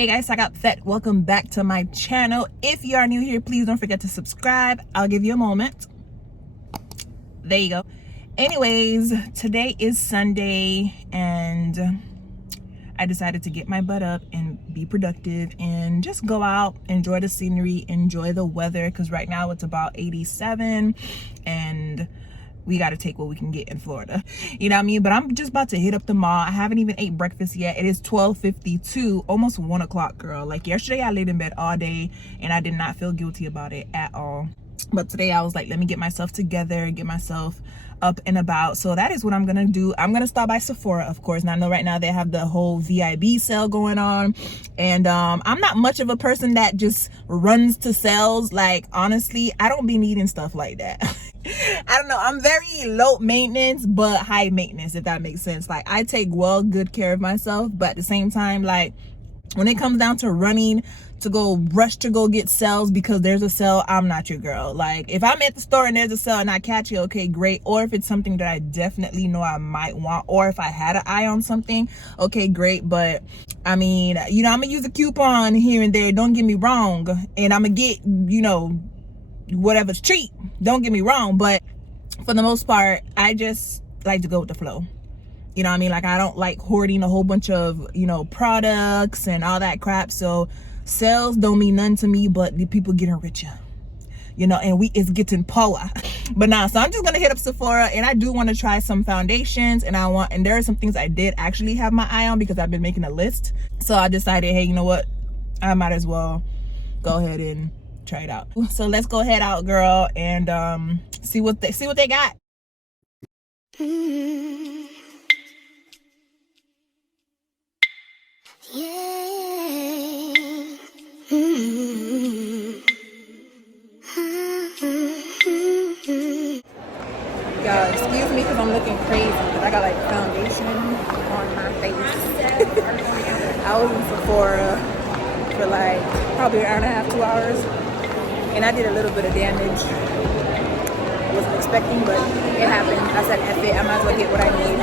Hey guys, Sa Kap Fet. Welcome back to my channel. If you are new here, please don't forget to subscribe. I'll give you a moment. There you go. Anyways, today is Sunday and I decided to get my butt up and be productive and just go out, enjoy the scenery, enjoy the weather, because right now it's about 87 and we got to take what we can get in Florida, you know what I mean? But I'm just about to hit up the mall. I haven't even ate breakfast yet. It is 12:52, almost 1 o'clock, girl. Like yesterday I laid in bed all day and I did not feel guilty about it at all, but today I was like, let me get myself together, get myself up and about. So that is what I'm gonna do. I'm gonna stop by Sephora, of course, and I know right now they have the whole VIB sale going on, and I'm not much of a person that just runs to sales. Like, honestly, I don't be needing stuff like that. I don't know, I'm very low maintenance but high maintenance, if that makes sense. Like, I take good care of myself, but at the same time, like, when it comes down to running to go rush to go get sales because there's a sale, I'm not your girl. Like, if I'm at the store and there's a sale and I catch it, okay, great. Or if it's something that I definitely know I might want, or if I had an eye on something, okay, great. But I mean, you know, I'm gonna use a coupon here and there, don't get me wrong, and I'm gonna get, you know, whatever's cheap, don't get me wrong, but for the most part, I just like to go with the flow. You know what I mean? Like, I don't like hoarding a whole bunch of, you know, products and all that crap. So sales don't mean nothing to me, but the people getting richer, you know, and it's getting power. But now, so I'm just gonna hit up Sephora, and I do want to try some foundations, and there are some things I did actually have my eye on because I've been making a list. So I decided, hey, you know what, I might as well go ahead and try it out. So let's go head out, girl, and see what they got. Y'all, excuse me because I'm looking crazy because I got like foundation on my face. I was in Sephora for like probably an hour and a half, 2 hours, and I did a little bit of damage. Wasn't expecting, but it happened. I said, F it, I might as well get what I need.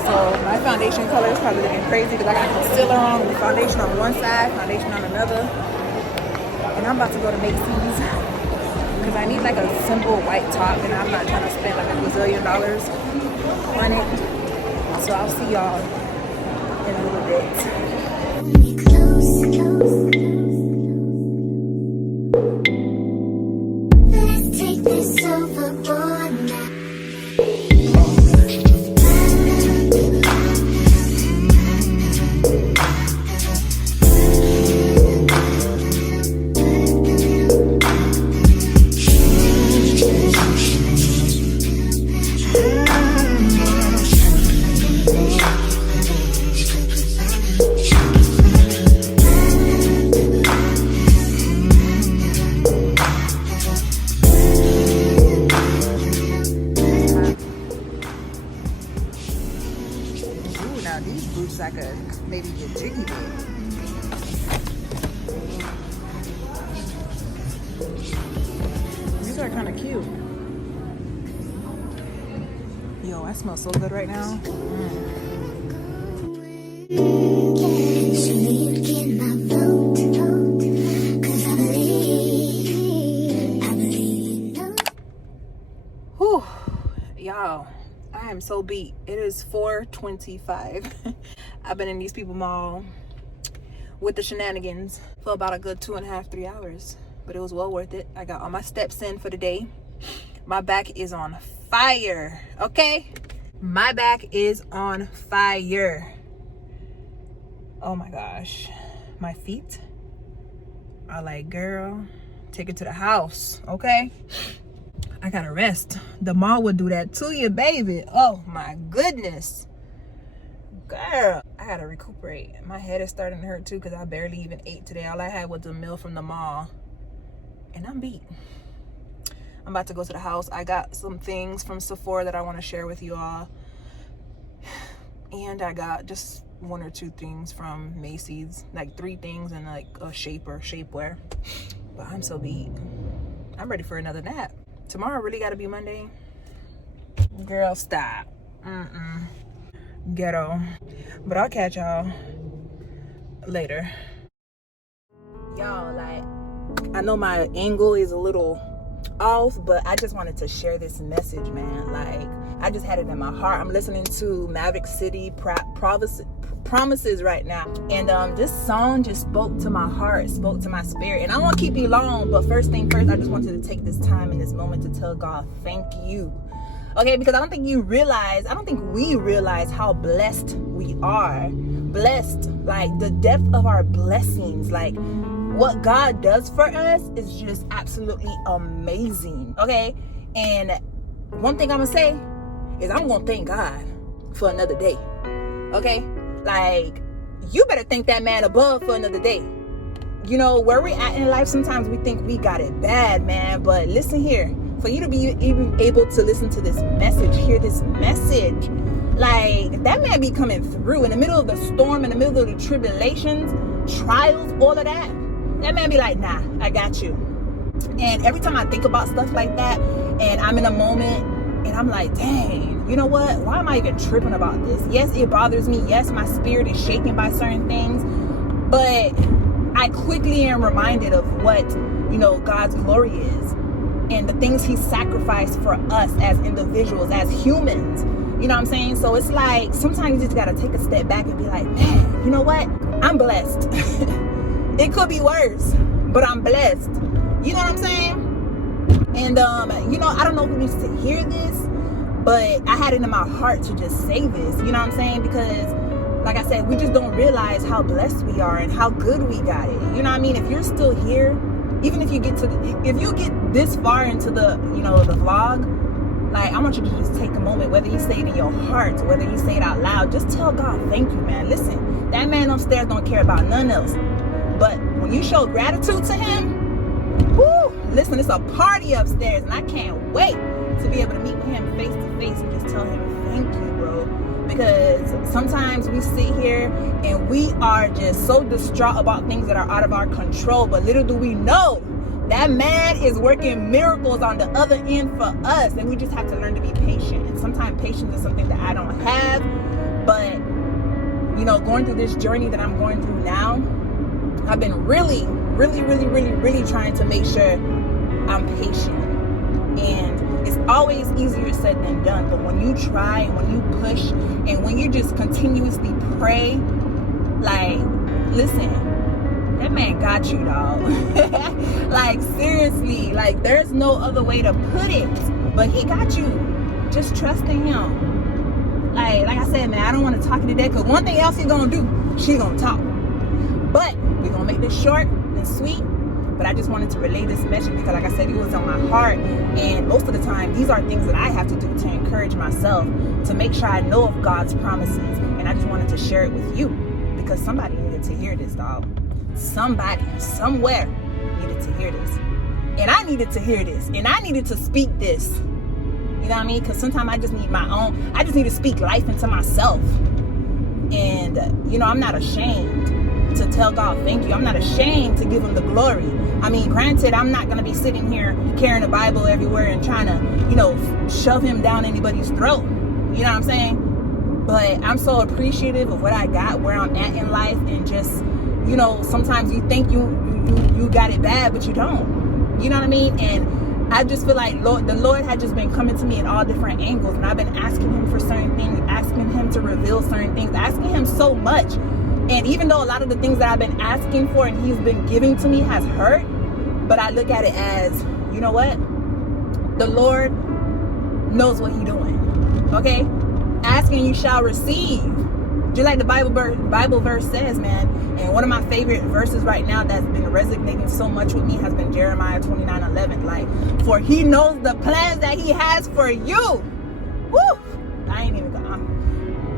So my foundation color is probably looking crazy because I got concealer on with foundation on one side, foundation on another, and I'm about to go to Macy's because I need like a simple white top, and I'm not trying to spend like $1 gazillion on it. So I'll see y'all in a little bit. Let's take this overboard now. I could maybe get jiggy with. These are kind of cute. Yo, I smell so good right now. Whew, y'all, I am so beat. It is 4:25. I've been in these people mall with the shenanigans for about a good 2.5, 3 hours, but it was well worth it. I got all my steps in for the day. My back is on fire, okay? My back is on fire. Oh my gosh. My feet are like, girl, take it to the house, okay? I gotta rest. The mall would do that to you, baby. Oh my goodness. Girl, I gotta recuperate. My head is starting to hurt too because I barely even ate today. All I had was a meal from the mall, and I'm beat. I'm about to go to the house. I got some things from Sephora that I want to share with you all, and I got just 1 or 2 things from Macy's, like 3 things and like a shapewear. But I'm so beat. I'm ready for another nap. Tomorrow really gotta be Monday. Girl, stop. Ghetto. But I'll catch y'all later. Y'all, like, I know my angle is a little off, but I just wanted to share this message, man. Like, I just had it in my heart. I'm listening to Maverick City Promises right now, and this song just spoke to my heart, spoke to my spirit. And I won't keep you long, but first thing first, I just wanted to take this time in this moment to tell God thank you. Okay, because I don't think we realize how blessed we are. Blessed, like the depth of our blessings, like what God does for us is just absolutely amazing. Okay, and one thing I'm gonna say is I'm gonna thank God for another day. Okay, like, you better thank that man above for another day. You know, where we're at in life, sometimes we think we got it bad, man. But listen here, for you to be even able to listen to this message, hear this message, like, that man be coming through in the middle of the storm, in the middle of the tribulations, trials, all of that. That man be like, nah, I got you. And every time I think about stuff like that, and I'm in a moment, and I'm like, dang, you know what? Why am I even tripping about this? Yes, it bothers me. Yes, my spirit is shaken by certain things. But I quickly am reminded of what, you know, God's glory is. And the things he sacrificed for us as individuals, as humans. You know what I'm saying? So it's like, sometimes you just got to take a step back and be like, man, you know what? I'm blessed. It could be worse, but I'm blessed. You know what I'm saying? And, you know, I don't know who needs to hear this, but I had it in my heart to just say this. You know what I'm saying? Because, like I said, we just don't realize how blessed we are and how good we got it. You know what I mean? If you're still here, even if you get this far into the, you know, the vlog, like, I want you to just take a moment, whether you say it in your heart, whether you say it out loud, just tell God, thank you, man. Listen, that man upstairs don't care about nothing else. But when you show gratitude to him, whoo, listen, it's a party upstairs, and I can't wait to be able to meet with him face to face and just tell him, thank you, bro. Because sometimes we sit here and we are just so distraught about things that are out of our control, but little do we know, that man is working miracles on the other end for us, and we just have to learn to be patient. And sometimes patience is something that I don't have, but, you know, going through this journey that I'm going through now, I've been really trying to make sure I'm patient. And it's always easier said than done, but when you try and when you push and when you just continuously pray, like, listen, that man got you, dog. Like, seriously, like, there's no other way to put it, but he got you. Just trust in him. Like I said, man, I don't want to talk you to death, because one thing else he's gonna do, she gonna talk. But we're gonna make this short and sweet. But I just wanted to relay this message because, like I said, it was on my heart. And most of the time, these are things that I have to do to encourage myself, to make sure I know of God's promises. And I just wanted to share it with you because somebody needed to hear this, dog. Somebody, somewhere needed to hear this. And I needed to hear this. And I needed to speak this. You know what I mean? Because sometimes I just need I just need to speak life into myself. And, you know, I'm not ashamed to tell God thank you. I'm not ashamed to give him the glory. I mean, granted, I'm not going to be sitting here carrying the Bible everywhere and trying to, you know, shove him down anybody's throat. You know what I'm saying? But I'm so appreciative of what I got, where I'm at in life, and just, you know, sometimes you think you got it bad, but you don't. You know what I mean? And I just feel like the Lord had just been coming to me in all different angles, and I've been asking him for certain things, asking him to reveal certain things, asking him so much. And even though a lot of the things that I've been asking for and he's been giving to me has hurt, but I look at it as, you know what? The Lord knows what he's doing. Okay? Ask and you shall receive. Just like the Bible verse says, man. And one of my favorite verses right now that's been resonating so much with me has been Jeremiah 29:11. Like, for he knows the plans that he has for you. Woo! I ain't even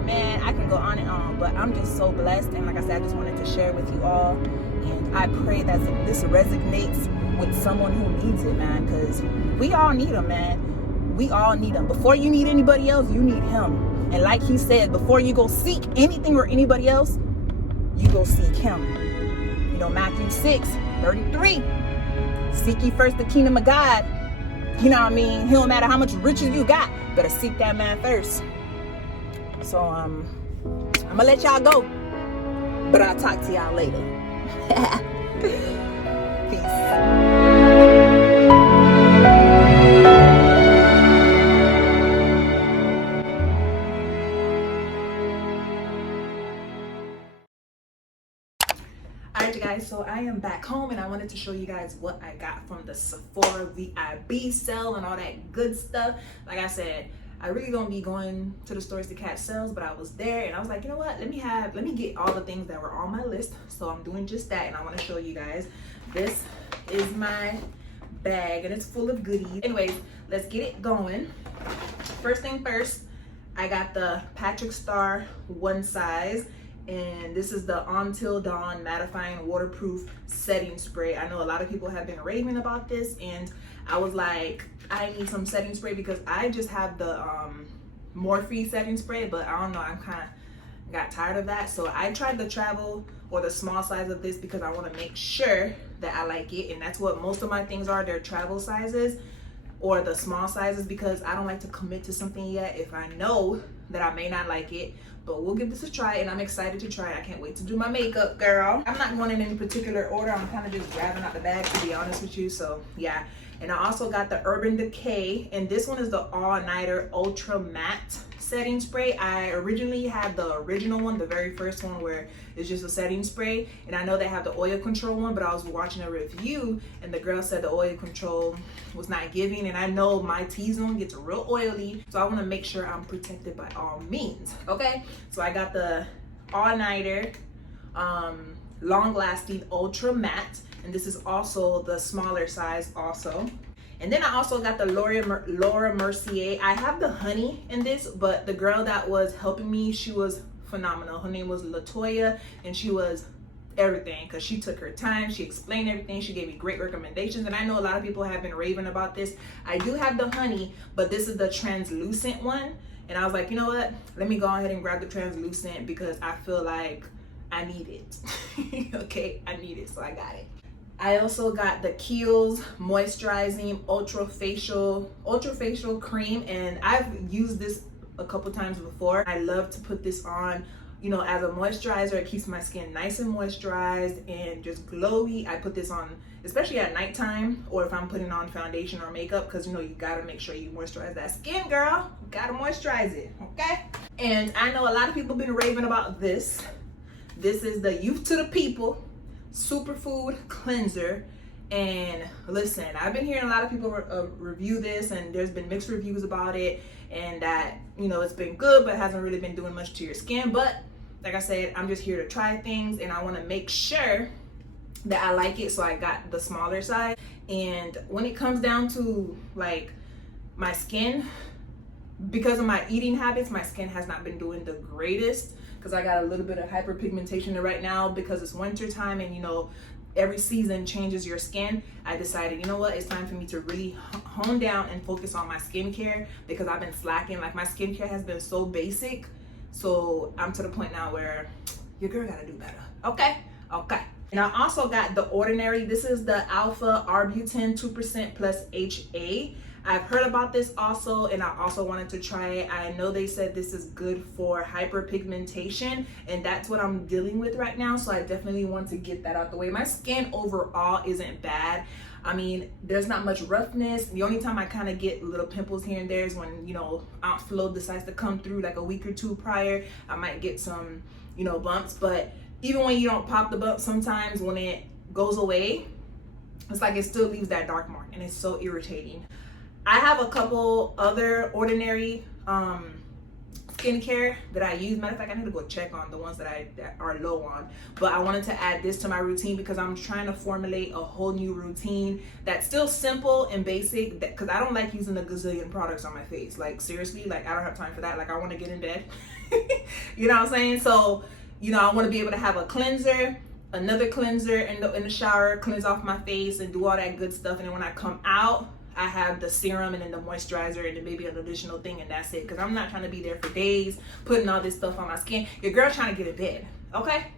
man, I can go on and on, but I'm just so blessed. And like I said, I just wanted to share with you all, and I pray that this resonates with someone who needs it, man, because we all need him, man. We all need him. Before you need anybody else, you need him. And like he said, before you go seek anything or anybody else, you go seek him. You know, Matthew 6:33, seek ye first the kingdom of God. You know what I mean? It don't matter how much riches you got, better seek that man first. So I'm gonna let y'all go, but I'll talk to y'all later. Alright, you guys, so I am back home and I wanted to show you guys what I got from the Sephora VIB sale and all that good stuff. Like I said, I really don't be going to the stores to catch sales, but I was there and I was like, you know what, let me get all the things that were on my list. So I'm doing just that, and I want to show you guys. This is my bag and it's full of goodies. Anyways, let's get it going. First thing first, I got the Patrick Star one size, and this is the Until Dawn mattifying waterproof setting spray. I know a lot of people have been raving about this, and I was like, I need some setting spray because I just have the Morphe setting spray, but I don't know, I'm kind of got tired of that. So I tried the travel or the small size of this because I want to make sure that I like it, and that's what most of my things are. They're travel sizes or the small sizes because I don't like to commit to something yet if I know that I may not like it. But we'll give this a try, and I'm excited to try it. I can't wait to do my makeup, girl. I'm not going in any particular order. I'm kind of just grabbing out the bag, to be honest with you. So yeah. And I also got the Urban Decay, and this one is the All Nighter Ultra Matte setting spray. I originally had the original one, the very first one, where it's just a setting spray, and I know they have the oil control one, but I was watching a review and the girl said the oil control was not giving, and I know my T-zone gets real oily, so I want to make sure I'm protected by all means. Okay, so I got the All Nighter long lasting ultra matte, and this is also the smaller size also. And then I also got the Laura Mercier. I have the honey in this, but the girl that was helping me, she was phenomenal. Her name was Latoya, and she was everything because she took her time. She explained everything. She gave me great recommendations, and I know a lot of people have been raving about this. I do have the honey, but this is the translucent one, and I was like, you know what? Let me go ahead and grab the translucent because I feel like I need it. Okay, I need it, so I got it. I also got the Kiehl's Moisturizing Ultra Facial Cream, and I've used this a couple times before. I love to put this on, you know, as a moisturizer. It keeps my skin nice and moisturized and just glowy. I put this on especially at nighttime or if I'm putting on foundation or makeup, because you know you gotta make sure you moisturize that skin, girl. You gotta moisturize it, okay? And I know a lot of people been raving about this. This is the Youth to the People Superfood Cleanser, and listen, I've been hearing a lot of people review this, and there's been mixed reviews about it, and that, you know, it's been good but hasn't really been doing much to your skin. But like I said, I'm just here to try things, and I want to make sure that I like it, so I got the smaller size. And when it comes down to like my skin, because of my eating habits, my skin has not been doing the greatest, because I got a little bit of hyperpigmentation right now because it's winter time, and you know, every season changes your skin. I decided, you know what, it's time for me to really hone down and focus on my skincare because I've been slacking. Like, my skincare has been so basic, so I'm to the point now where your girl gotta do better. Okay. And I also got the Ordinary. This is the Alpha Arbutin 2% plus HA. I've heard about this also, and I also wanted to try it. I know they said this is good for hyperpigmentation, and that's what I'm dealing with right now, so I definitely want to get that out the way. My skin overall isn't bad. I mean, there's not much roughness. The only time I kind of get little pimples here and there is when, you know, Aunt Flo decides to come through like a week or two prior. I might get some, you know, bumps, but even when you don't pop the bump, sometimes when it goes away, it's like it still leaves that dark mark, and it's so irritating. I have a couple other Ordinary skincare that I use. Matter of fact, I need to go check on the ones that are low on, but I wanted to add this to my routine because I'm trying to formulate a whole new routine that's still simple and basic, because I don't like using a gazillion products on my face. Like, seriously, like, I don't have time for that. Like, I want to get in bed. You know what I'm saying? So, you know, I want to be able to have a cleanser, another cleanser in the shower, cleanse off my face and do all that good stuff, and then when I come out, I have the serum and then the moisturizer and then maybe an additional thing, and that's it, because I'm not trying to be there for days putting all this stuff on my skin. Your girl's trying to get in bed, okay?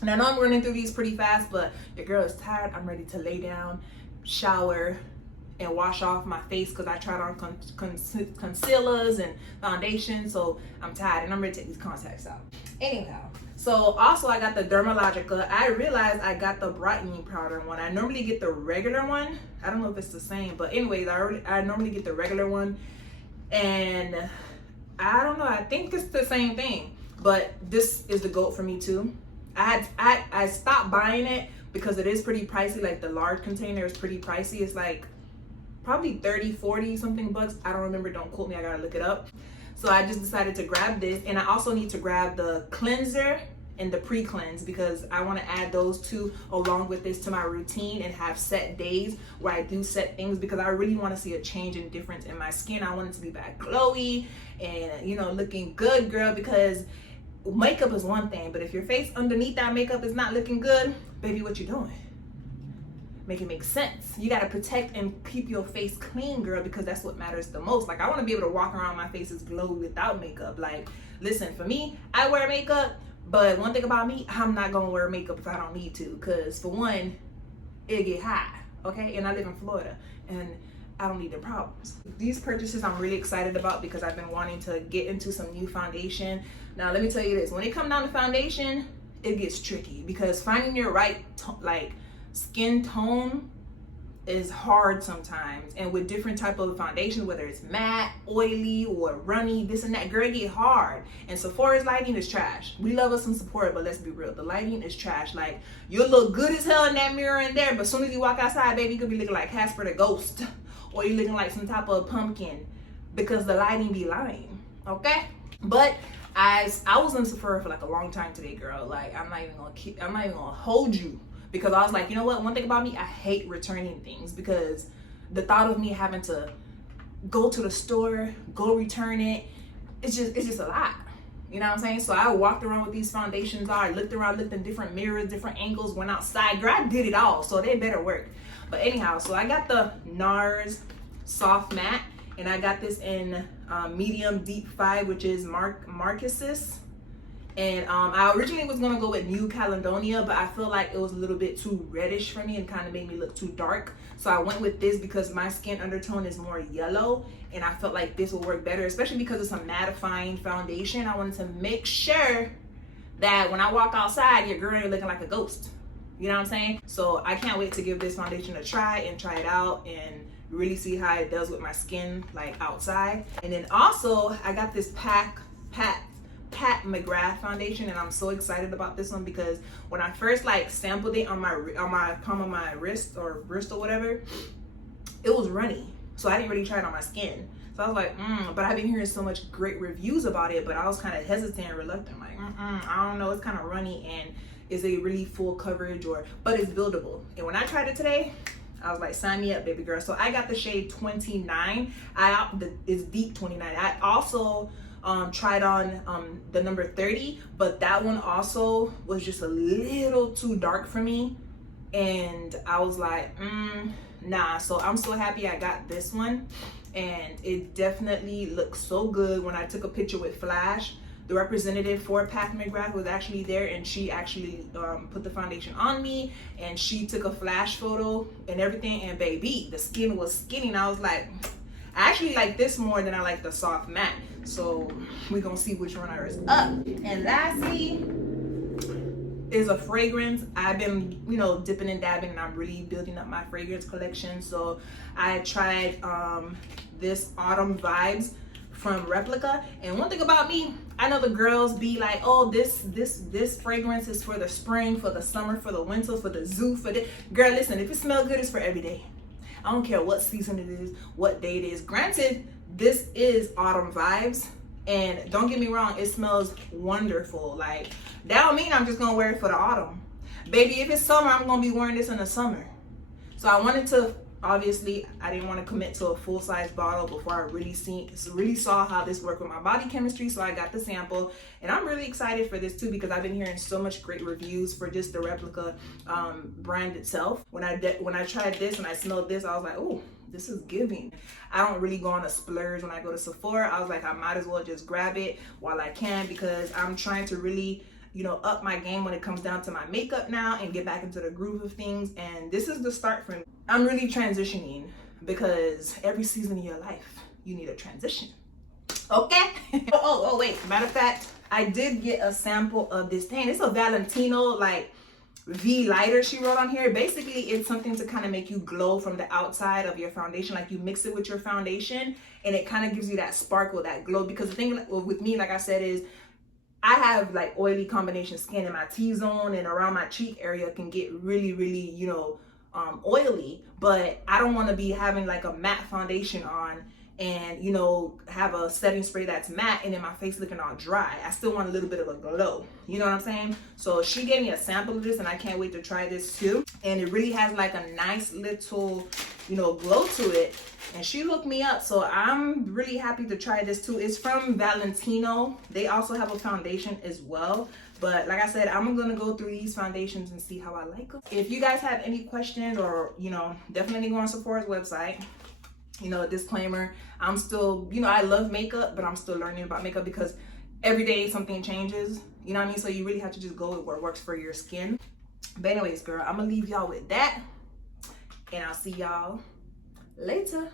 And I know I'm running through these pretty fast, but your girl is tired. I'm ready to lay down, shower, and wash off my face because I tried on concealers and foundation, so I'm tired and I'm ready to take these contacts out. Anyhow, so also I got the Dermalogica. I realized I got the brightening powder one. I normally get the regular one. I don't know if it's the same, but anyways, I normally get the regular one, and I don't know, I think it's the same thing, but this is the GOAT for me too. I stopped stopped buying it because it is pretty pricey. Like the large container is pretty pricey. It's like probably 30, 40 something bucks. I don't remember, don't quote me, I gotta look it up. So I just decided to grab this, and I also need to grab the cleanser and the pre-cleanse because I want to add those two along with this to my routine and have set days where I do set things because I really want to see a change and difference in my skin. I want it to be back glowy and, you know, looking good, girl, because makeup is one thing, but if your face underneath that makeup is not looking good, baby, what you doing? Make it make sense. You got to protect and keep your face clean, girl, because that's what matters the most. Like, I want to be able to walk around, my face is glowy without makeup. Like, listen, for me, I wear makeup, but one thing about me, I'm not gonna wear makeup if I don't need to, because for one, it get hot, okay? And I live in Florida, and I don't need the problems. These purchases I'm really excited about because I've been wanting to get into some new foundation. Now, let me tell you this, when it comes down to foundation, it gets tricky because finding your right, like, skin tone is hard sometimes, and with different type of foundation, whether it's matte, oily, or runny, this and that, girl, it get hard. And Sephora's lighting is trash. We love us some Sephora, but let's be real, the lighting is trash. Like, you'll look good as hell in that mirror in there, but as soon as you walk outside, baby, you could be looking like Casper the Ghost, or you looking like some type of pumpkin because the lighting be lying, okay? But I was in Sephora for like a long time today, girl. Like, I'm not even gonna hold you. Because I was like, you know what? One thing about me, I hate returning things because the thought of me having to go to the store, go return it, it's just a lot. You know what I'm saying? So I walked around with these foundations. I looked around, looked in different mirrors, different angles, went outside. Girl, I did it all, so they better work. But anyhow, so I got the NARS Soft Matte, and I got this in medium deep 5, which is Marcus's. And I originally was gonna go with New Caledonia, but I feel like it was a little bit too reddish for me and kind of made me look too dark. So I went with this because my skin undertone is more yellow, and I felt like this will work better, especially because it's a mattifying foundation. I wanted to make sure that when I walk outside, your girl ain't looking like a ghost. You know what I'm saying? So I can't wait to give this foundation a try and try it out and really see how it does with my skin, like outside. And then also I got this Pat McGrath foundation, and I'm so excited about this one because when I first like sampled it on my palm of my wrist or whatever, it was runny, so I didn't really try it on my skin. So I was like, but I've been hearing so much great reviews about it, but I was kind of hesitant and reluctant, like, I don't know, it's kind of runny, and is it really full coverage, but it's buildable. And when I tried it today, I was like, sign me up, baby girl. So I got the shade 29. It's deep 29. I also tried on the number 30, but that one also was just a little too dark for me, and I was like, nah. So I'm so happy I got this one, and it definitely looks so good. When I took a picture with Flash, the representative for Pat McGrath was actually there, and she actually put the foundation on me, and she took a flash photo and everything, and baby, the skin was skinny, and I was like, I actually like this more than I like the soft matte. So we're gonna see which one is up. And lastly is a fragrance. I've been, you know, dipping and dabbing, and I'm really building up my fragrance collection. So I tried this Autumn Vibes from Replica. And one thing about me, I know the girls be like, oh, this fragrance is for the spring, for the summer, for the winter, for the zoo, for the girl. Listen, if it smells good, it's for every day. I don't care what season it is, what day it is. Granted, this is Autumn Vibes, and don't get me wrong, it smells wonderful. Like, that don't mean I'm just gonna wear it for the autumn. Baby, if it's summer, I'm gonna be wearing this in the summer. So I wanted to, obviously, I didn't want to commit to a full-size bottle before I really saw how this worked with my body chemistry. So I got the sample, and I'm really excited for this too because I've been hearing so much great reviews for just the Replica brand itself. When I tried this and I smelled this, I was like, oh, this is giving. I don't really go on a splurge when I go to Sephora. I was like, I might as well just grab it while I can because I'm trying to really, you know, up my game when it comes down to my makeup now and get back into the groove of things. And this is the start for me. I'm really transitioning because every season of your life, you need a transition. Okay? oh, wait. Matter of fact, I did get a sample of this thing. It's a Valentino, like, V lighter she wrote on here. Basically, it's something to kind of make you glow from the outside of your foundation. Like, you mix it with your foundation, and it kind of gives you that sparkle, that glow. Because the thing with me, like I said, is I have like oily combination skin, and my T-zone and around my cheek area can get really, really, you know, oily. But I don't want to be having like a matte foundation on and, you know, have a setting spray that's matte and then my face looking all dry. I still want a little bit of a glow. You know what I'm saying? So she gave me a sample of this, and I can't wait to try this too. And it really has like a nice little, you know, glow to it. And she hooked me up, so I'm really happy to try this too. It's from Valentino. They also have a foundation as well. But like I said, I'm gonna go through these foundations and see how I like them. If you guys have any questions, or, you know, definitely go on Sephora's website. You know, disclaimer, I'm still, you know, I love makeup, but I'm still learning about makeup because every day something changes. You know what I mean? So you really have to just go with what works for your skin. But anyways, girl, I'm gonna leave y'all with that, and I'll see y'all later.